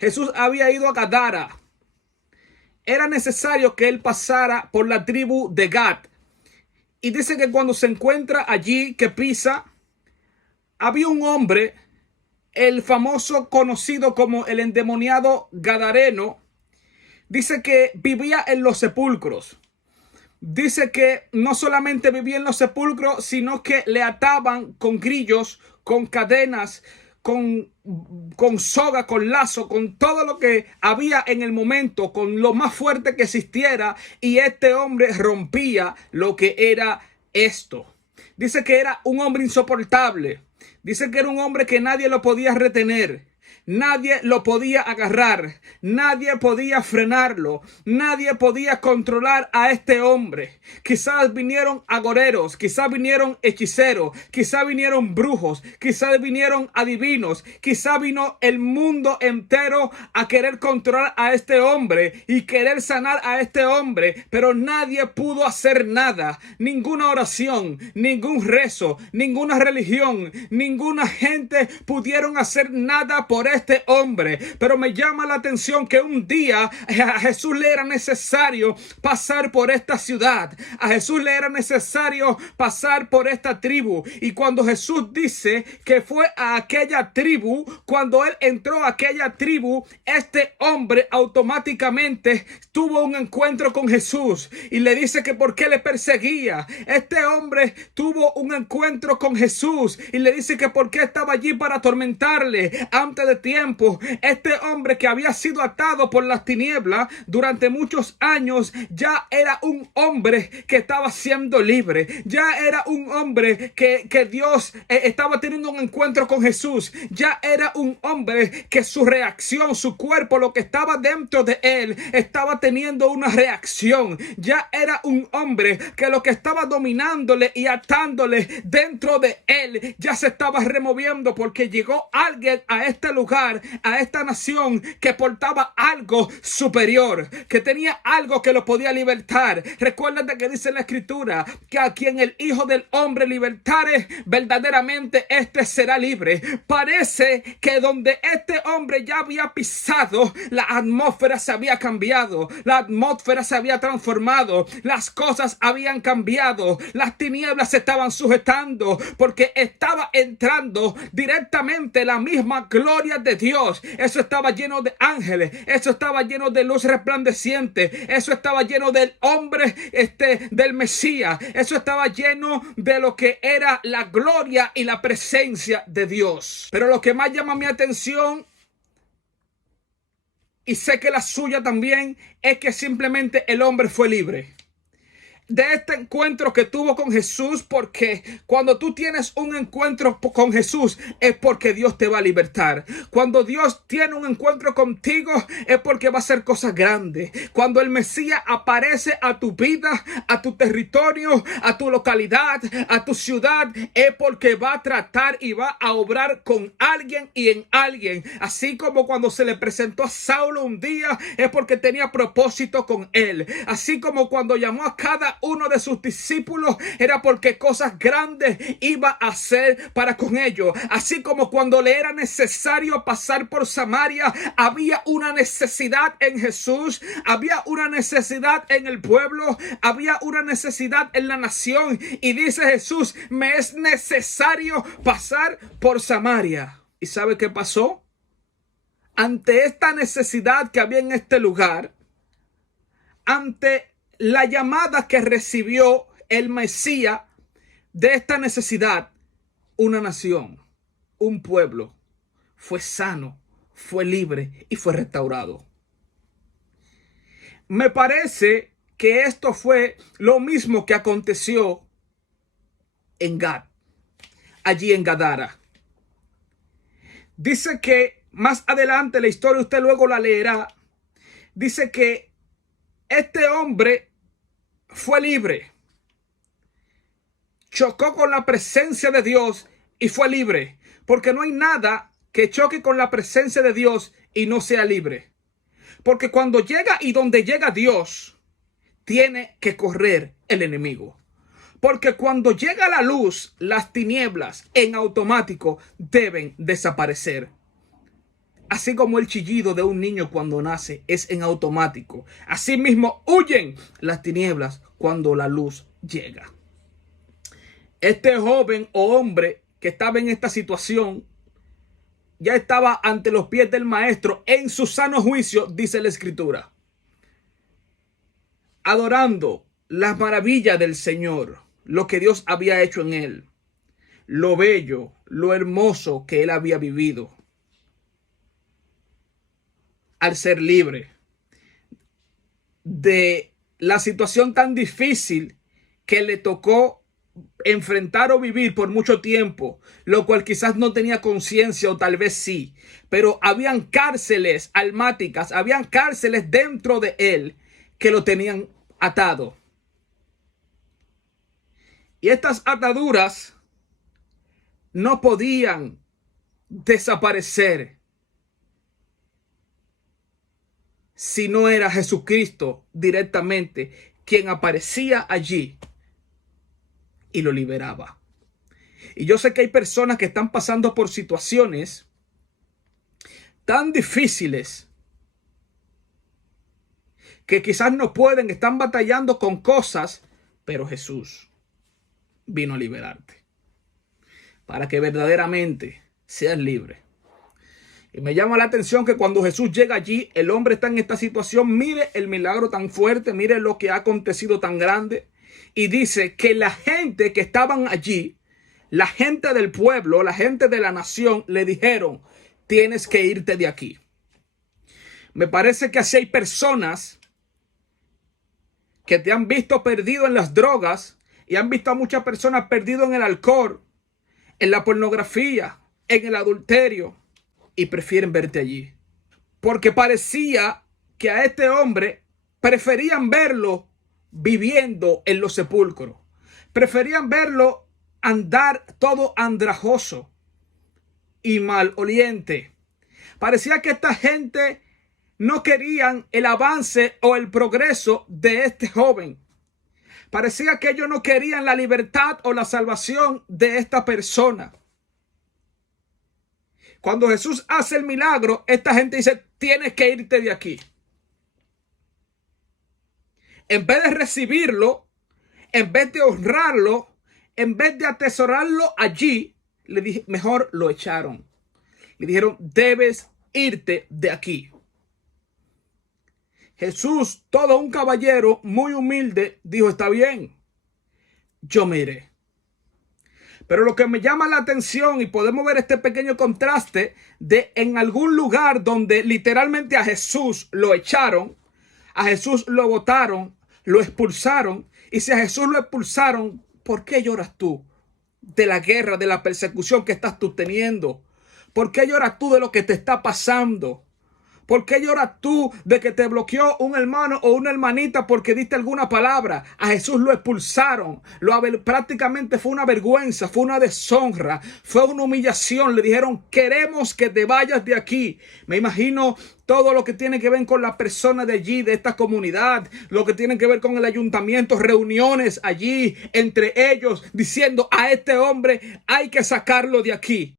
Jesús había ido a Gadara. Era necesario que él pasara por la tribu de Gad. Y dice que cuando se encuentra allí, que pisa, había un hombre, el famoso conocido como el endemoniado gadareno. Dice que vivía en los sepulcros. Dice que no solamente vivía en los sepulcros, sino que le ataban con grillos, con cadenas, con soga, con lazo, con todo lo que había en el momento, con lo más fuerte que existiera, y este hombre rompía lo que era esto. Dice que era un hombre insoportable. Dice que era un hombre que nadie lo podía retener. Nadie lo podía agarrar, nadie podía frenarlo, nadie podía controlar a este hombre. Quizás vinieron agoreros, quizás vinieron hechiceros, quizás vinieron brujos, quizás vinieron adivinos, quizás vino el mundo entero a querer controlar a este hombre y querer sanar a este hombre, pero nadie pudo hacer nada. Ninguna oración, ningún rezo, ninguna religión, ninguna gente pudieron hacer nada por este hombre. Pero me llama la atención que un día a Jesús le era necesario pasar por esta ciudad. A Jesús le era necesario pasar por esta tribu. Y cuando Jesús dice que fue a aquella tribu, cuando él entró a aquella tribu, este hombre automáticamente tuvo un encuentro con Jesús y le dice que por qué le perseguía. Este hombre tuvo un encuentro con Jesús y le dice que por qué estaba allí para atormentarle antes de tiempo. Este hombre que había sido atado por las tinieblas durante muchos años ya era un hombre que estaba siendo libre. Ya era un hombre que Dios estaba teniendo un encuentro con Jesús. Ya era un hombre que su reacción, su cuerpo, lo que estaba dentro de él, estaba teniendo una reacción. Ya era un hombre que lo que estaba dominándole y atándole dentro de él ya se estaba removiendo, porque llegó alguien a este lugar, a esta nación, que portaba algo superior, que tenía algo que lo podía libertar. Recuérdate que dice la escritura que a quien el Hijo del Hombre libertare, verdaderamente este será libre. Parece que donde este hombre ya había pisado, la atmósfera se había cambiado, la atmósfera se había transformado, las cosas habían cambiado, las tinieblas se estaban sujetando, porque estaba entrando directamente la misma gloria de Dios. Eso estaba lleno de ángeles, eso estaba lleno de luz resplandeciente, eso estaba lleno del hombre, del Mesías, eso estaba lleno de lo que era la gloria y la presencia de Dios. Pero lo que más llama mi atención, y sé que la suya también, es que simplemente el hombre fue libre de este encuentro que tuvo con Jesús, porque cuando tú tienes un encuentro con Jesús es porque Dios te va a libertar. Cuando Dios tiene un encuentro contigo es porque va a hacer cosas grandes. Cuando el Mesías aparece a tu vida, a tu territorio, a tu localidad, a tu ciudad, es porque va a tratar y va a obrar con alguien y en alguien. Así como cuando se le presentó a Saulo un día, es porque tenía propósito con él. Así como cuando llamó a cada uno de sus discípulos, era porque cosas grandes iba a hacer para con ellos. Así como cuando le era necesario pasar por Samaria, había una necesidad en Jesús, había una necesidad en el pueblo, había una necesidad en la nación, y dice Jesús: me es necesario pasar por Samaria. ¿Y sabe qué pasó? Ante esta necesidad que había en este lugar, ante la llamada que recibió el Mesías de esta necesidad, una nación, un pueblo, fue sano, fue libre y fue restaurado. Me parece que esto fue lo mismo que aconteció en Gad, allí en Gadara. Dice que más adelante la historia, usted luego la leerá, dice que este hombre fue libre, chocó con la presencia de Dios y fue libre, porque no hay nada que choque con la presencia de Dios y no sea libre. Porque cuando llega y donde llega Dios, tiene que correr el enemigo. Porque cuando llega la luz, las tinieblas en automático deben desaparecer. Así como el chillido de un niño cuando nace es en automático, asimismo huyen las tinieblas cuando la luz llega. Este joven o hombre que estaba en esta situación ya estaba ante los pies del maestro en su sano juicio, dice la escritura, adorando las maravillas del Señor, lo que Dios había hecho en él, lo bello, lo hermoso que él había vivido al ser libre de la situación tan difícil que le tocó enfrentar o vivir por mucho tiempo, lo cual quizás no tenía conciencia o tal vez sí, pero habían cárceles almáticas, habían cárceles dentro de él que lo tenían atado. Y estas ataduras no podían desaparecer si no era Jesucristo directamente quien aparecía allí y lo liberaba. Y yo sé que hay personas que están pasando por situaciones tan difíciles que quizás no pueden, están batallando con cosas, pero Jesús vino a liberarte para que verdaderamente seas libre. Y me llama la atención que cuando Jesús llega allí, el hombre está en esta situación. Mire el milagro tan fuerte, mire lo que ha acontecido tan grande. Y dice que la gente que estaban allí, la gente del pueblo, la gente de la nación, le dijeron, tienes que irte de aquí. Me parece que así hay personas que te han visto perdido en las drogas y han visto a muchas personas perdido en el alcohol, en la pornografía, en el adulterio, y prefieren verte allí. Porque parecía que a este hombre preferían verlo viviendo en los sepulcros. Preferían verlo andar todo andrajoso y maloliente. Parecía que esta gente no querían el avance o el progreso de este joven. Parecía que ellos no querían la libertad o la salvación de esta persona. Cuando Jesús hace el milagro, esta gente dice, tienes que irte de aquí. En vez de recibirlo, en vez de honrarlo, en vez de atesorarlo allí, le dije, mejor lo echaron. Le dijeron, debes irte de aquí. Jesús, todo un caballero muy humilde, dijo, está bien, yo me iré. Pero lo que me llama la atención, y podemos ver este pequeño contraste de en algún lugar donde literalmente a Jesús lo echaron, a Jesús lo botaron, lo expulsaron. Y si a Jesús lo expulsaron, ¿por qué lloras tú de la guerra, de la persecución que estás tú teniendo? ¿Por qué lloras tú de lo que te está pasando? ¿Por qué lloras tú de que te bloqueó un hermano o una hermanita porque diste alguna palabra? A Jesús lo expulsaron. Prácticamente fue una vergüenza, fue una deshonra, fue una humillación. Le dijeron, queremos que te vayas de aquí. Me imagino todo lo que tiene que ver con las personas de allí, de esta comunidad, lo que tiene que ver con el ayuntamiento, reuniones allí entre ellos, diciendo a este hombre hay que sacarlo de aquí.